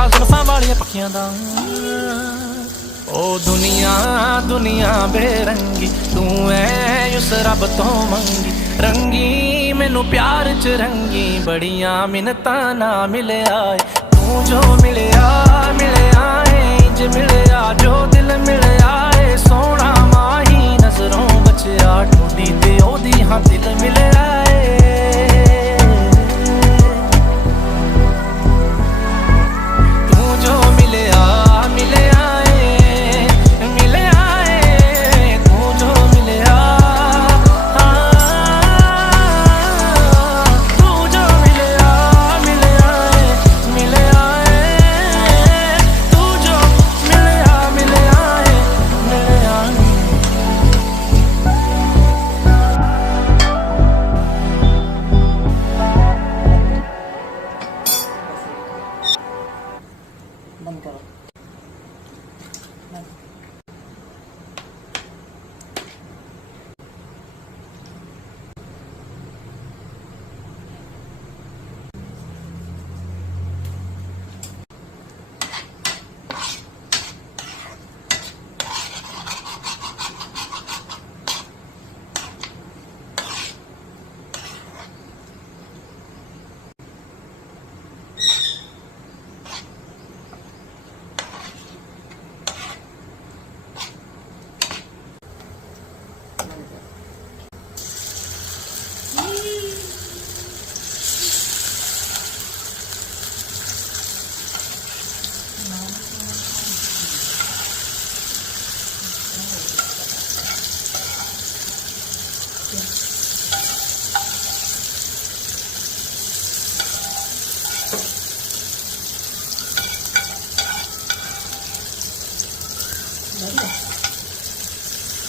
सुरखा जुल्फां वालियां पक्खियां दा ओ दुनिया दुनिया बेरंगी तू है उस रब तो मंगी रंगी मैनू प्यार च रंगी बड़ियां मिन्नतां ना मिलिया तू जो मिलिया मिलिया इंज मिलिया जो दिल मिलिया सोना माही नजरों बचिया टूटी ते ओदी हाँ दिल मिलिया बंद करो।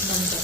बंद